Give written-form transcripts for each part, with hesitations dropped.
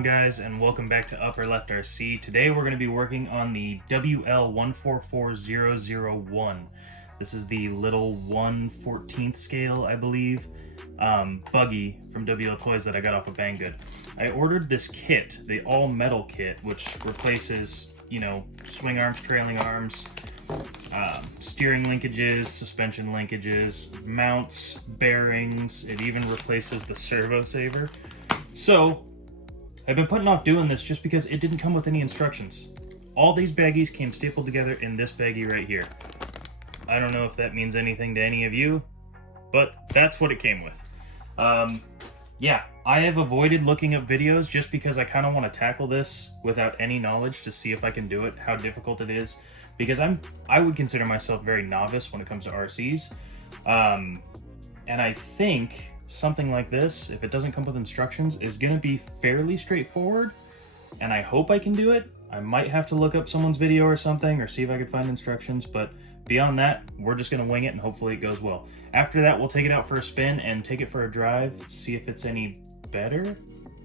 on, guys, and welcome back to Upper Left RC. Today we're going to be working on the WL144001. This is the little 1/14th scale, I believe, buggy from WL Toys that I got off of Banggood. I ordered this kit, the all-metal kit, which replaces, you know, swing arms, trailing arms, steering linkages, suspension linkages, mounts, bearings. It even replaces the servo saver. So I've been putting off doing this just because it didn't come with any instructions. All these baggies came stapled together in this baggie right here. I don't know if that means anything to any of you, but that's what it came with. Yeah, I have avoided looking up videos just because I kind of want to tackle this without any knowledge to see if I can do it, how difficult it is, because I would consider myself very novice when it comes to RCs. And I think something like this, if it doesn't come with instructions, is going to be fairly straightforward, and I hope I can do it. I might have to look up someone's video or something or see if I could find instructions, but beyond that, we're just going to wing it and hopefully it goes well. After that, we'll take it out for a spin and take it for a drive, see if it's any better.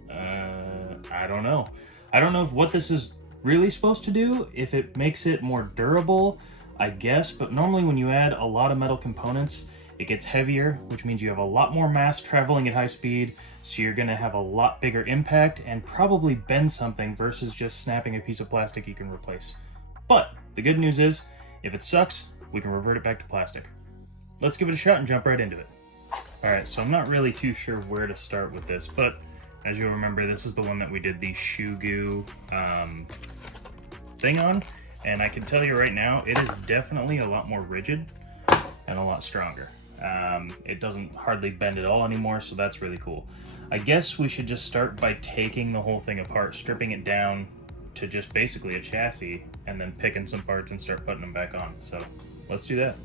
I don't know. I don't know if what this is really supposed to do, if it makes it more durable, I guess, but normally when you add a lot of metal components, it gets heavier, which means you have a lot more mass traveling at high speed, so you're going to have a lot bigger impact and probably bend something versus just snapping a piece of plastic you can replace. But the good news is, if it sucks, we can revert it back to plastic. Let's give it a shot and jump right into it. Alright, so I'm not really too sure where to start with this, but as you'll remember, this is the one that we did the shoe goo thing on, and I can tell you right now, it is definitely a lot more rigid and a lot stronger. It doesn't hardly bend at all anymore, so that's really cool. I guess we should just start by taking the whole thing apart, stripping it down to just basically a chassis, and then picking some parts and start putting them back on. So let's do that.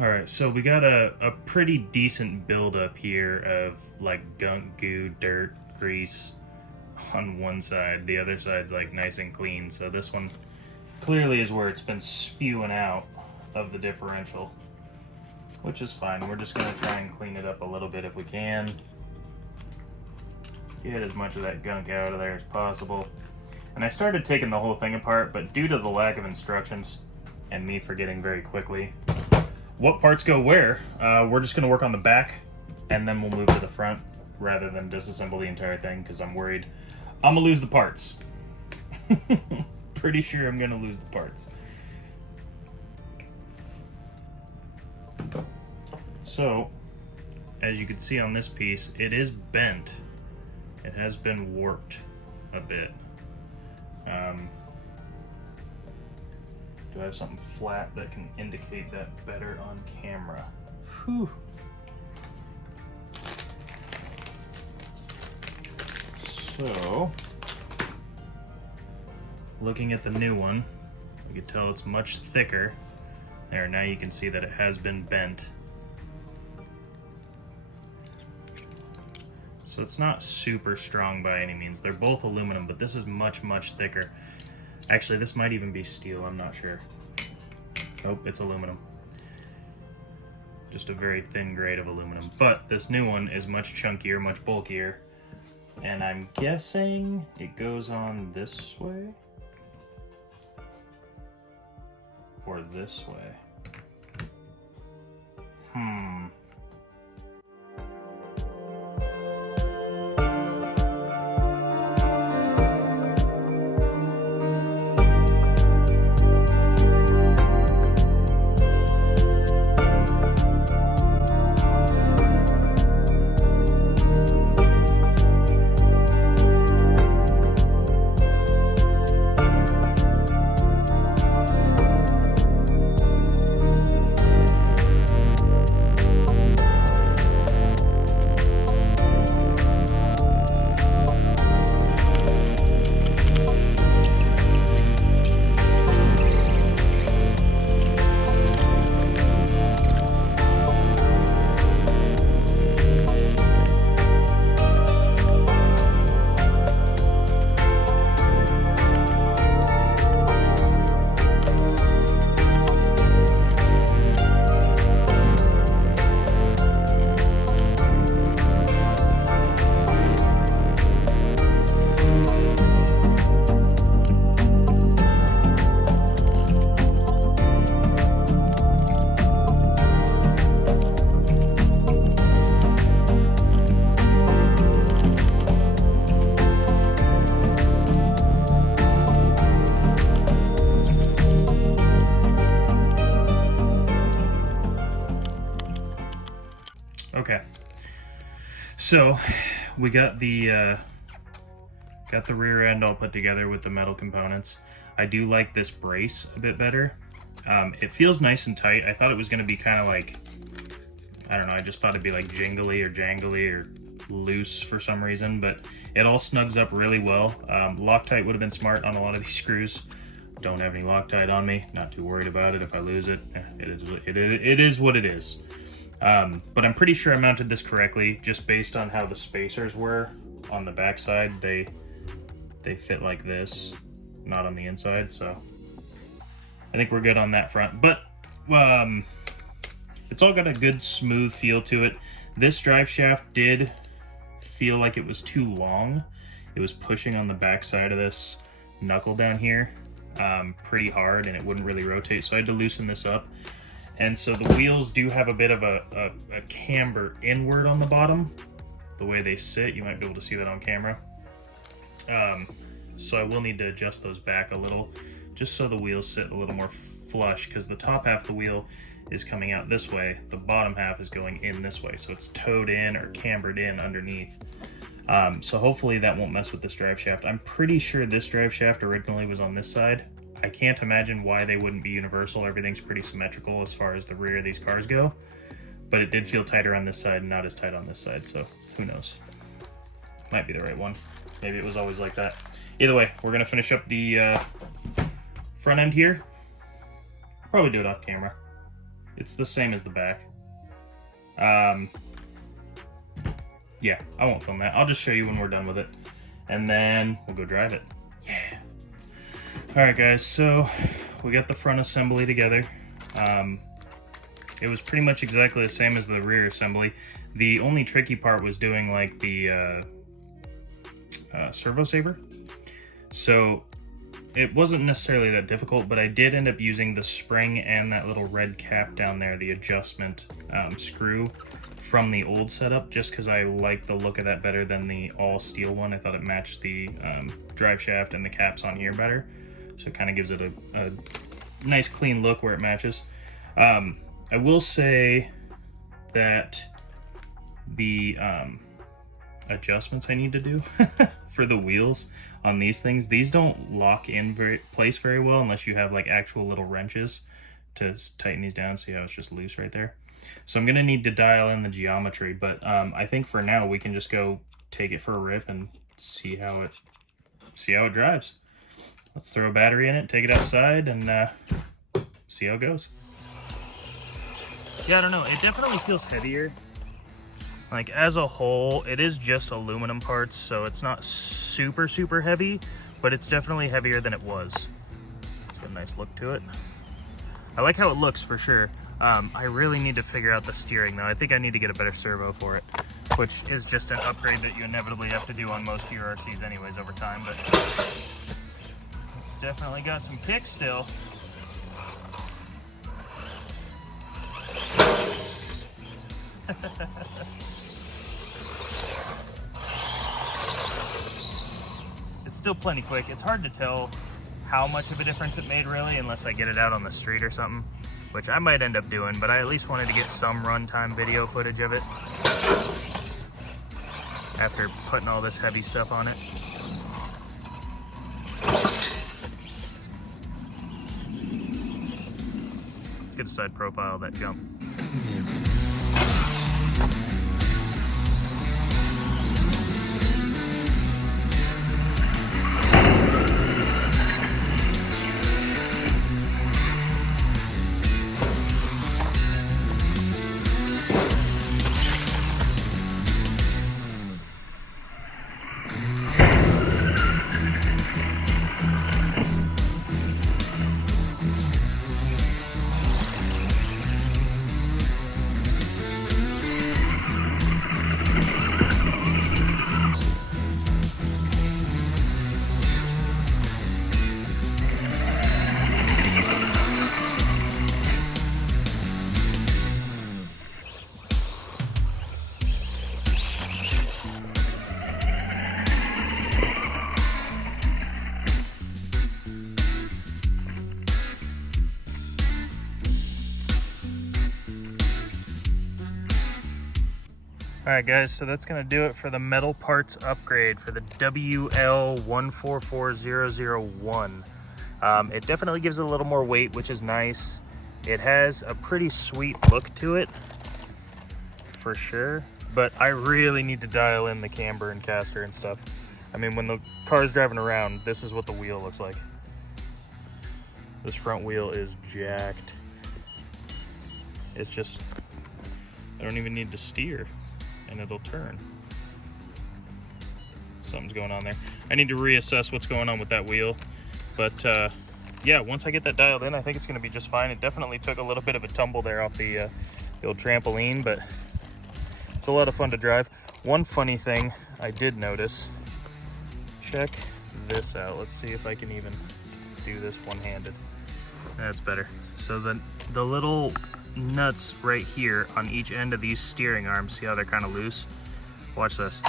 Alright, so we got a pretty decent buildup here of like gunk, goo, dirt, grease on one side. The other side's like nice and clean, so this one clearly is where it's been spewing out of the differential, which is fine. We're just going to try and clean it up a little bit if we can. Get as much of that gunk out of there as possible. And I started taking the whole thing apart, but due to the lack of instructions and me forgetting very quickly what parts go where, we're just going to work on the back, and then we'll move to the front rather than disassemble the entire thing, because I'm worried I'm going to lose the parts. Pretty sure I'm going to lose the parts. So, as you can see on this piece, it is bent. It has been warped a bit. Do I have something flat that can indicate that better on camera? Whew. So, looking at the new one, you can tell it's much thicker. There, now you can see that it has been bent. So it's not super strong by any means. They're both aluminum, but this is much, much thicker. Actually, this might even be steel, I'm not sure. Oh, it's aluminum. Just a very thin grade of aluminum. But this new one is much chunkier, much bulkier. And I'm guessing it goes on this way? Or this way? Okay. So we got the rear end all put together with the metal components. I do like this brace a bit better. It feels nice and tight. I thought it was going to be kind of like, I don't know, I just thought it'd be like jingly or jangly or loose for some reason, but it all snugs up really well. LocTight would have been smart on a lot of these screws. Don't have any LocTight on me. Not too worried about it. If I lose it, it is what it is. But I'm pretty sure I mounted this correctly, just based on how the spacers were on the backside. They fit like this, not on the inside, so I think we're good on that front. But it's all got a good smooth feel to it. This drive shaft did feel like it was too long. It was pushing on the backside of this knuckle down here pretty hard, and it wouldn't really rotate, so I had to loosen this up. And so the wheels do have a bit of a camber inward on the bottom, the way they sit. You might be able to see that on camera. So I will need to adjust those back a little, just so the wheels sit a little more flush, because the top half of the wheel is coming out this way, the bottom half is going in this way, so it's towed in or cambered in underneath. So hopefully that won't mess with this drive shaft. I'm pretty sure this drive shaft originally was on this side. I can't imagine why they wouldn't be universal. Everything's pretty symmetrical as far as the rear of these cars go, but it did feel tighter on this side and not as tight on this side, so who knows. Might be the right one. Maybe it was always like that. Either way, we're gonna finish up the front end here. Probably do it off camera. It's the same as the back. Yeah, I won't film that. I'll just show you when we're done with it, and then we'll go drive it. Yeah. Alright guys, so we got the front assembly together. It was pretty much exactly the same as the rear assembly. The only tricky part was doing like the servo saver. So it wasn't necessarily that difficult, but I did end up using the spring and that little red cap down there, the adjustment screw from the old setup, just because I like the look of that better than the all steel one. I thought it matched the drive shaft and the caps on here better, so it kind of gives it a nice clean look where it matches. I will say that the adjustments I need to do for the wheels on these things, these don't lock in place very well unless you have like actual little wrenches to tighten these down. See how it's just loose right there? So I'm gonna need to dial in the geometry, but I think for now we can just go take it for a rip and see how it drives. Let's throw a battery in it, take it outside, and see how it goes. Yeah, I don't know, it definitely feels heavier. Like as a whole, it is just aluminum parts, so it's not super heavy, but it's definitely heavier than it was. It's got a nice look to it. I like how it looks for sure. I really need to figure out the steering though. I think I need to get a better servo for it, which is just an upgrade that you inevitably have to do on most of your RCs anyways over time, but it's definitely got some kick still. It's still plenty quick. It's hard to tell how much of a difference it made really, unless I get it out on the street or something, which I might end up doing, but I at least wanted to get some runtime video footage of it after putting all this heavy stuff on it. Let's get a side profile of that jump. Alright guys, so that's going to do it for the metal parts upgrade for the WL144001. It definitely gives it a little more weight, which is nice. It has a pretty sweet look to it, for sure. But I really need to dial in the camber and caster and stuff. I mean, when the car's driving around, this is what the wheel looks like. This front wheel is jacked. It's just, I don't even need to steer and it'll turn. Something's going on there. I need to reassess what's going on with that wheel. But yeah, once I get that dialed in, I think it's gonna be just fine. It definitely took a little bit of a tumble there off the old trampoline, but it's a lot of fun to drive. One funny thing I did notice, check this out. Let's see if I can even do this one-handed. That's better. So the little nuts right here on each end of these steering arms, see how they're kind of loose? Watch this.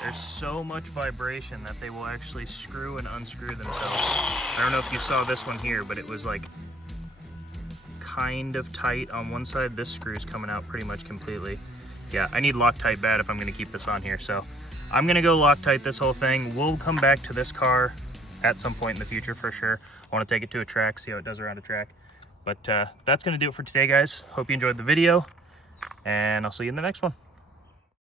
There's so much vibration that they will actually screw and unscrew themselves. I don't know if you saw this one here, but it was like kind of tight on one side. This screw's coming out pretty much completely. Yeah, I need LocTight bad if I'm gonna keep this on here. So I'm gonna go LocTight this whole thing. We'll come back to this car at some point in the future for sure. I wanna take it to a track, see how it does around a track. But that's gonna do it for today, guys. Hope you enjoyed the video, and I'll see you in the next one.